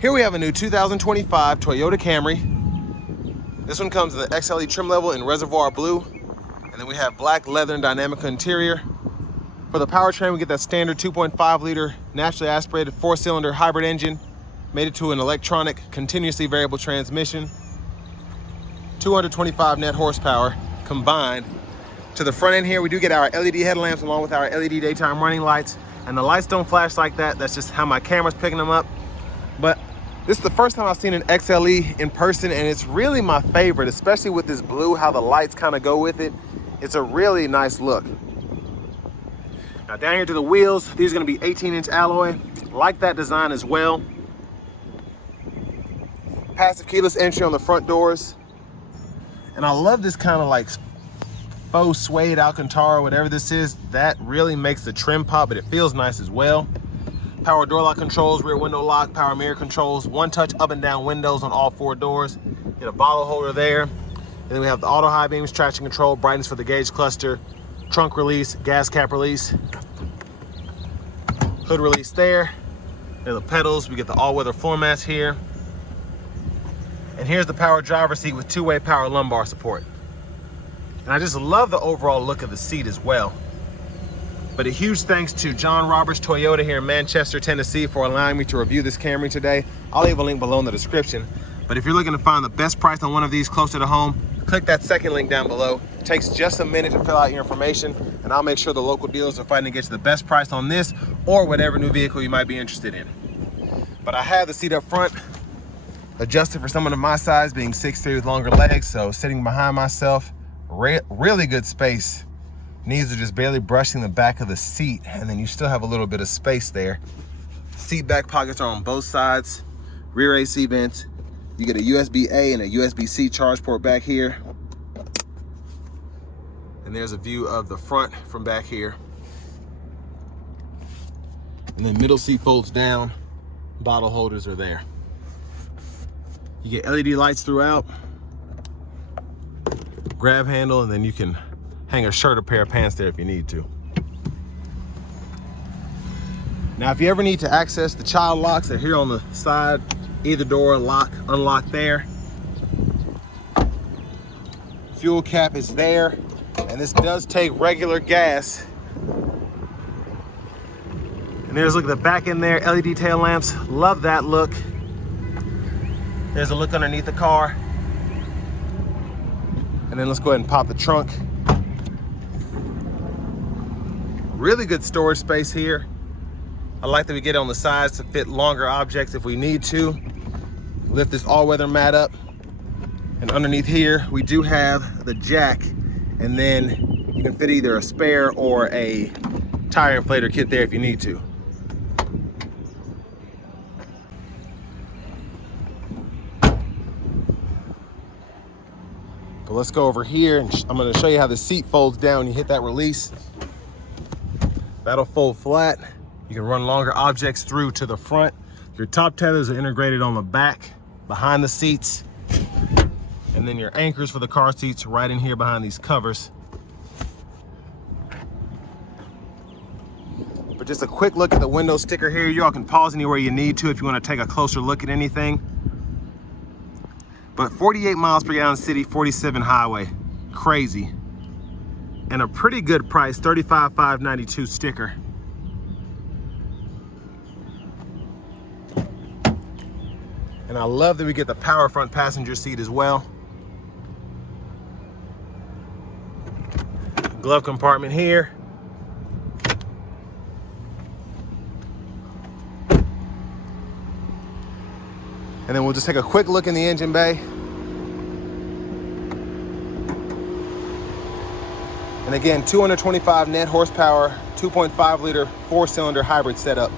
Here we have a new 2025 Toyota Camry. This one comes in the XLE trim level in reservoir blue. And then we have black leather and dynamic interior. For the powertrain, we get that standard 2.5 liter naturally aspirated 4-cylinder hybrid engine, made it to an electronic continuously variable transmission. 225 net horsepower combined. To the front end here, we do get our LED headlamps along with our LED daytime running lights. And the lights don't flash like that. That's just how my camera's picking them up. But this is the first time I've seen an XLE in person, and it's really my favorite, especially with this blue, how the lights kind of go with it. It's a really nice look. Now down here to the wheels, these are gonna be 18-inch alloy. Like that design as well. Passive keyless entry on the front doors. And I love this kind of like faux suede Alcantara, whatever this is. That really makes the trim pop, but it feels nice as well. Power door lock controls, rear window lock, power mirror controls, one touch up and down windows on all 4 doors. Get a bottle holder there. And then we have the auto high beams, traction control, brightness for the gauge cluster, trunk release, gas cap release, hood release there. And the pedals, we get the all-weather floor mats here. And here's the power driver's seat with 2-way power lumbar support. And I just love the overall look of the seat as well. But a huge thanks to John Roberts Toyota here in Manchester, Tennessee for allowing me to review this Camry today. I'll leave a link below in the description. But if you're looking to find the best price on one of these closer to home, click that second link down below. It takes just a minute to fill out your information, and I'll make sure the local dealers are fighting to get you the best price on this or whatever new vehicle you might be interested in. But I have the seat up front adjusted for someone of my size, being 6'3" with longer legs, so sitting behind myself, really good space. Knees are just barely brushing the back of the seat, and then you still have a little bit of space there. Seat back pockets are on both sides. Rear AC vents. You get a USB-A and a USB-C charge port back here. And there's a view of the front from back here. And then middle seat folds down. Bottle holders are there. You get LED lights throughout. Grab handle, and then you can hang a shirt or pair of pants there if you need to. Now, if you ever need to access the child locks, they're here on the side. Either door, lock, unlock there. Fuel cap is there, and this does take regular gas. And there's a look at the back end there, LED tail lamps. Love that look. There's a look underneath the car. And then let's go ahead and pop the trunk. Really good storage space here. I like that we get it on the sides to fit longer objects if we need to. Lift this all-weather mat up. And underneath here, we do have the jack. And then you can fit either a spare or a tire inflator kit there if you need to. But let's go over here, and I'm gonna show you how the seat folds down. You hit that release. That'll fold flat. You can run longer objects through to the front. Your top tethers are integrated on the back, behind the seats. And then your anchors for the car seats right in here behind these covers. But just a quick look at the window sticker here. Y'all can pause anywhere you need to if you want to take a closer look at anything. But 48 miles per gallon city, 47 highway. Crazy. And a pretty good price, $35,592 sticker. And I love that we get the power front passenger seat as well. Glove compartment here. And then we'll just take a quick look in the engine bay. And again, 225 net horsepower, 2.5 liter, 4-cylinder hybrid setup.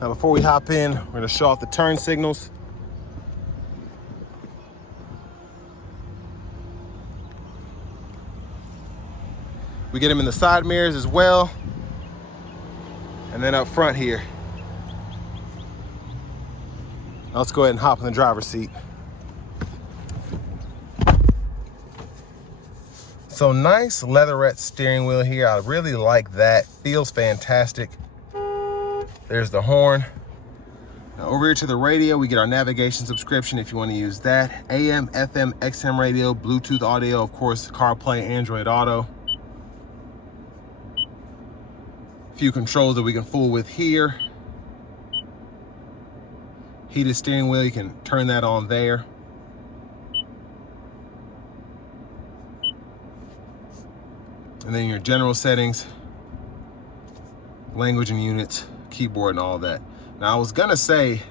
Now before we hop in, we're gonna show off the turn signals. We get them in the side mirrors as well. And then up front here. Now let's go ahead and hop in the driver's seat. So nice leatherette steering wheel here. I really like that. Feels fantastic. There's the horn. Now over here to the radio, we get our navigation subscription if you want to use that. AM, FM, XM radio, Bluetooth audio, of course, CarPlay, Android Auto. A few controls that we can fool with here. Heated steering wheel, you can turn that on there. And then your general settings, language and units, keyboard and all that. Now I was gonna say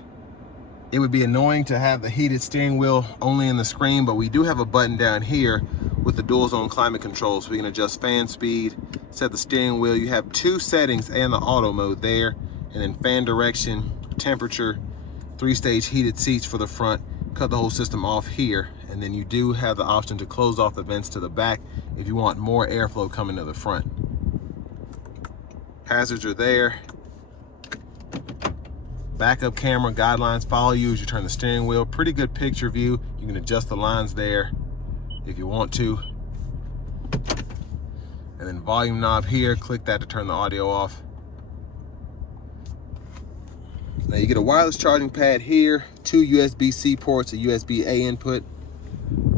it would be annoying to have the heated steering wheel only in the screen, but we do have a button down here with the dual zone climate control, so we can adjust fan speed, set the steering wheel. You have two settings and the auto mode there, and then fan direction, temperature, 3-stage heated seats for the front. Cut the whole system off here, and then you do have the option to close off the vents to the back if you want more airflow coming to the front. Hazards are there. Backup camera guidelines follow you as you turn the steering wheel. Pretty good picture view. You can adjust the lines there if you want to. And then volume knob here, click that to turn the audio off. Now you get a wireless charging pad here, 2 USB-C ports, a USB-A input.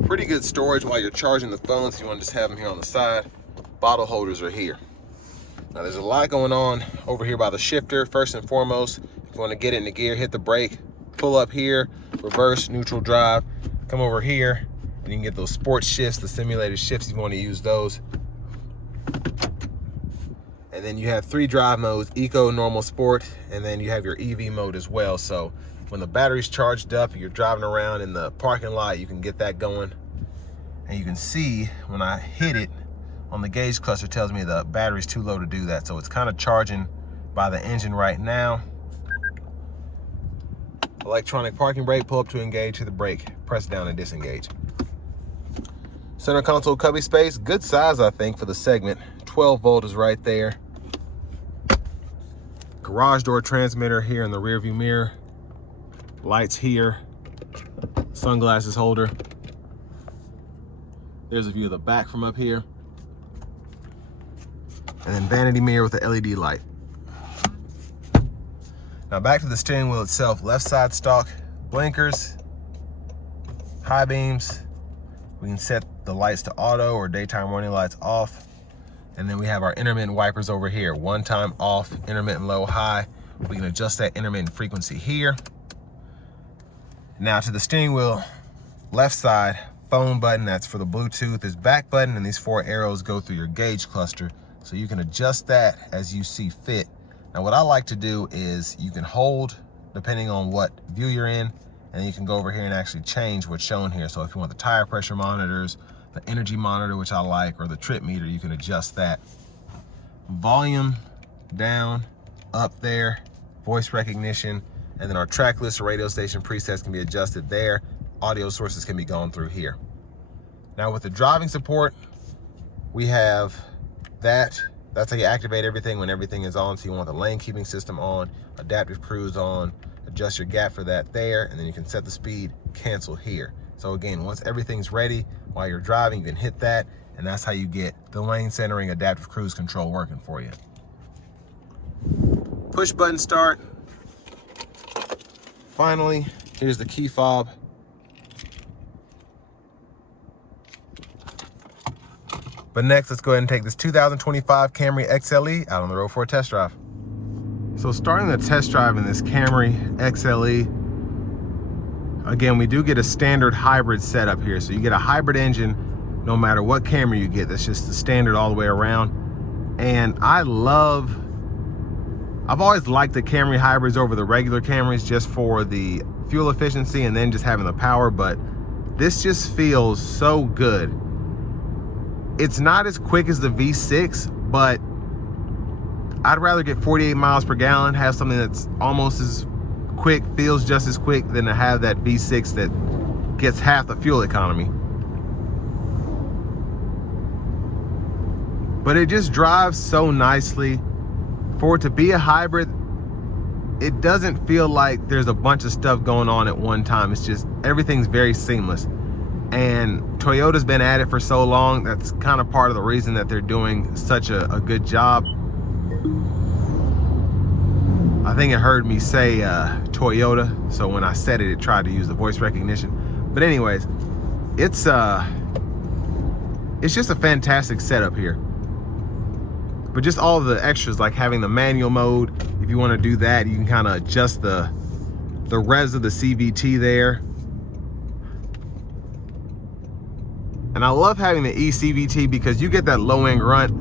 Pretty good storage while you're charging the phone, so you want to just have them here on the side. Bottle holders are here. Now there's a lot going on over here by the shifter. First and foremost, if you want to get it into gear, hit the brake, pull up here, reverse, neutral drive, come over here, and you can get those sports shifts, the simulated shifts if you want to use those. And then you have 3 drive modes, Eco, Normal, Sport, and then you have your EV mode as well. So when the battery's charged up, you're driving around in the parking lot, you can get that going. And you can see when I hit it on the gauge cluster, it tells me the battery's too low to do that. So it's kind of charging by the engine right now. Electronic parking brake, pull up to engage, hit the brake, press down and disengage. Center console cubby space, good size I think for the segment. 12 volt is right there. Garage door transmitter here in the rear view mirror. Lights here. Sunglasses holder. There's a view of the back from up here. And then vanity mirror with the LED light. Now back to the steering wheel itself. Left side stalk, blinkers, high beams. We can set the lights to auto or daytime running lights off. And then we have our intermittent wipers over here. One time off, intermittent low, high. We can adjust that intermittent frequency here. Now to the steering wheel, left side, phone button, that's for the Bluetooth. This back button and these 4 arrows go through your gauge cluster. So you can adjust that as you see fit. Now what I like to do is you can hold depending on what view you're in, and you can go over here and actually change what's shown here. So if you want the tire pressure monitors, the energy monitor, which I like, or the trip meter, you can adjust that. Volume down, up there, voice recognition, and then our track list or radio station presets can be adjusted there. Audio sources can be gone through here. Now with the driving support, we have that. That's how you activate everything when everything is on. So you want the lane keeping system on, adaptive cruise on, adjust your gap for that there, and then you can set the speed, cancel here. So again, once everything's ready, while you're driving, you can hit that, and that's how you get the lane centering adaptive cruise control working for you. Push button start. Finally, here's the key fob. But next, let's go ahead and take this 2025 Camry XLE out on the road for a test drive. So starting the test drive in this Camry XLE, again, we do get a standard hybrid setup here. So you get a hybrid engine no matter what Camry you get. That's just the standard all the way around. And I've always liked the Camry hybrids over the regular Camrys just for the fuel efficiency and then just having the power, but this just feels so good. It's not as quick as the V6, but I'd rather get 48 miles per gallon, have something that's almost as quick, feels just as quick, than to have that V6 that gets half the fuel economy. But it just drives so nicely. For it to be a hybrid, it doesn't feel like there's a bunch of stuff going on at one time. It's just, everything's very seamless. And Toyota's been at it for so long. That's kind of part of the reason that they're doing such a good job. I think it heard me say Toyota, so when I said it, it tried to use the voice recognition. But anyways, it's just a fantastic setup here. But just all of the extras, like having the manual mode. If you want to do that, you can kind of adjust the revs of the CVT there. And I love having the eCVT because you get that low end grunt,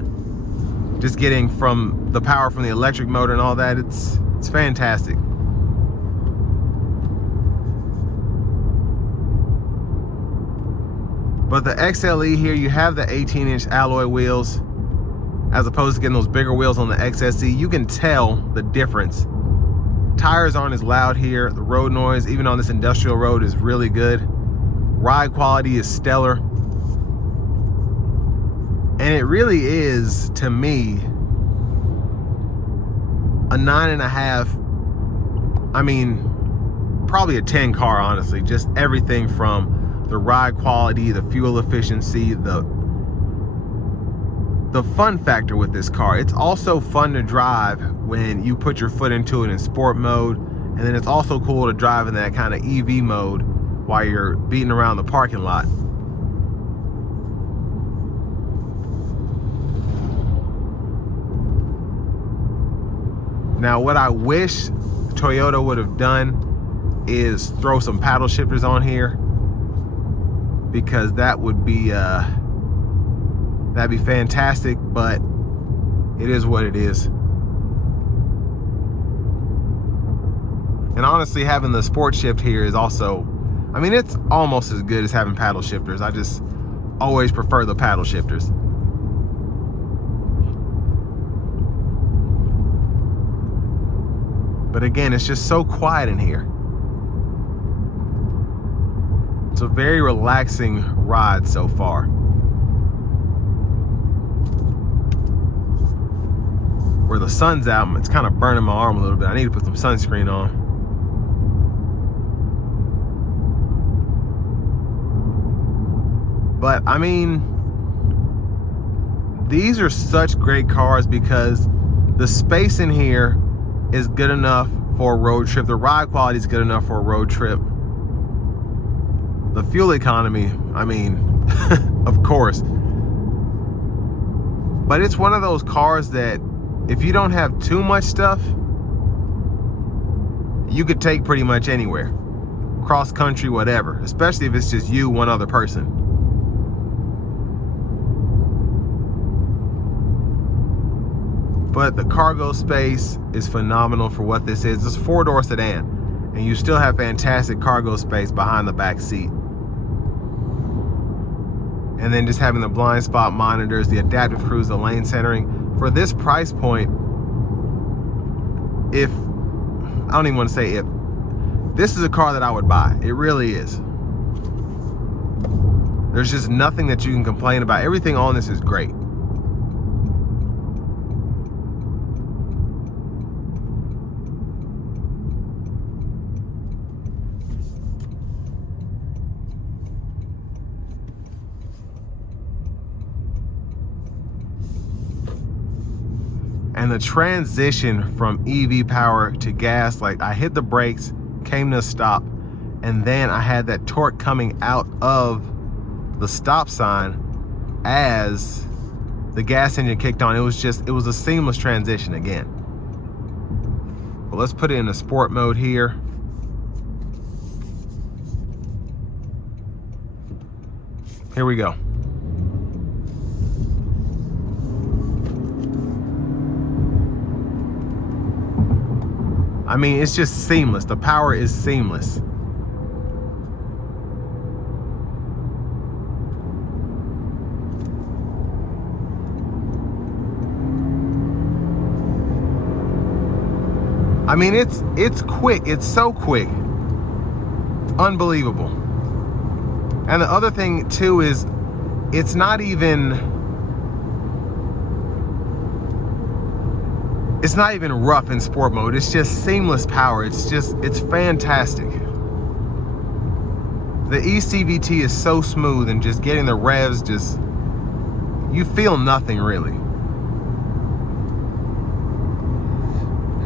just getting from the power from the electric motor and all that. It's fantastic. But the XLE here, you have the 18-inch alloy wheels as opposed to getting those bigger wheels on the XSE. You can tell the difference. Tires aren't as loud here. The road noise, even on this industrial road, is really good. Ride quality is stellar. And it really is, to me, a 9.5, I mean, probably a 10 car, honestly. Just everything from the ride quality, the fuel efficiency, the fun factor with this car. It's also fun to drive when you put your foot into it in sport mode. And then it's also cool to drive in that kind of EV mode while you're beating around the parking lot. Now, what I wish Toyota would have done is throw some paddle shifters on here, because that would be that'd be fantastic, but it is what it is. And honestly, having the sport shift here is also, I mean, it's almost as good as having paddle shifters. I just always prefer the paddle shifters. But again, it's just so quiet in here. It's a very relaxing ride so far. Where the sun's out, it's kind of burning my arm a little bit. I need to put some sunscreen on. But I mean, these are such great cars because the space in here is good enough for a road trip. The ride quality is good enough for a road trip. The fuel economy, I mean, of course. But it's one of those cars that if you don't have too much stuff, you could take pretty much anywhere. Cross country, whatever. Especially if it's just you, one other person. But the cargo space is phenomenal for what this is. It's a 4-door sedan, and you still have fantastic cargo space behind the back seat. And then just having the blind spot monitors, the adaptive cruise, the lane centering. For this price point, I don't even want to say if, this is a car that I would buy. It really is. There's just nothing that you can complain about. Everything on this is great. And the transition from EV power to gas, like I hit the brakes, came to a stop, and then I had that torque coming out of the stop sign as the gas engine kicked on. It was a seamless transition again. But let's put it in a sport mode here. Here we go. I mean, it's just seamless. The power is seamless. I mean, it's quick. It's so quick. Unbelievable. And the other thing too is it's not even rough in sport mode. It's just seamless power. It's fantastic. The eCVT is so smooth, and just getting the revs, just, you feel nothing really.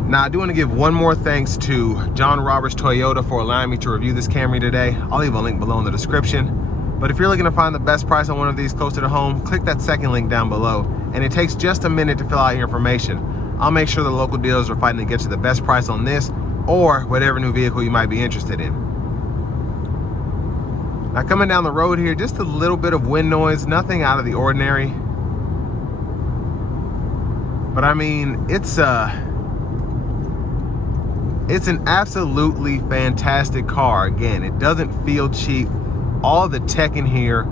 Now, I do want to give one more thanks to John Roberts Toyota for allowing me to review this Camry today. I'll leave a link below in the description. But if you're looking to find the best price on one of these closer to home, click that second link down below. And it takes just a minute to fill out your information. I'll make sure the local dealers are fighting to get you the best price on this or whatever new vehicle you might be interested in. Now, coming down the road here, just a little bit of wind noise, nothing out of the ordinary. But I mean, it's an absolutely fantastic car. Again, it doesn't feel cheap. All the tech in here,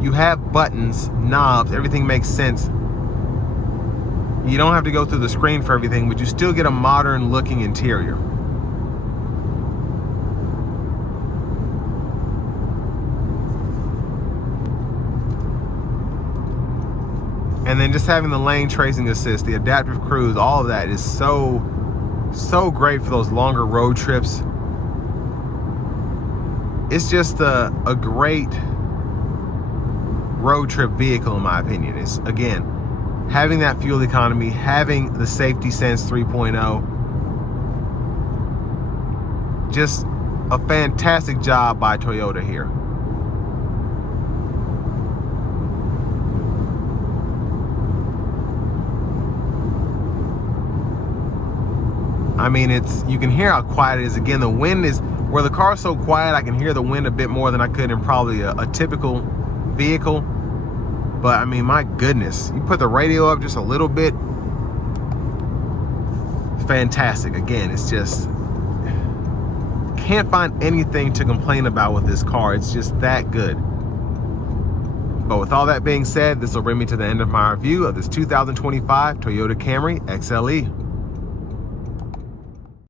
you have buttons, knobs, everything makes sense. You don't have to go through the screen for everything, but you still get a modern looking interior. And then just having the lane tracing assist, the adaptive cruise, all of that is so great for those longer road trips. It's just a great road trip vehicle in my opinion. It's, again, having that fuel economy, having the safety sense 3.0. Just a fantastic job by Toyota here. I mean, you can hear how quiet it is. Again, the wind is, where the car's so quiet, I can hear the wind a bit more than I could in probably a typical vehicle. But I mean, my goodness, you put the radio up just a little bit, fantastic. Again, it's just, can't find anything to complain about with this car. It's just that good. But with all that being said, this will bring me to the end of my review of this 2025 Toyota Camry XLE.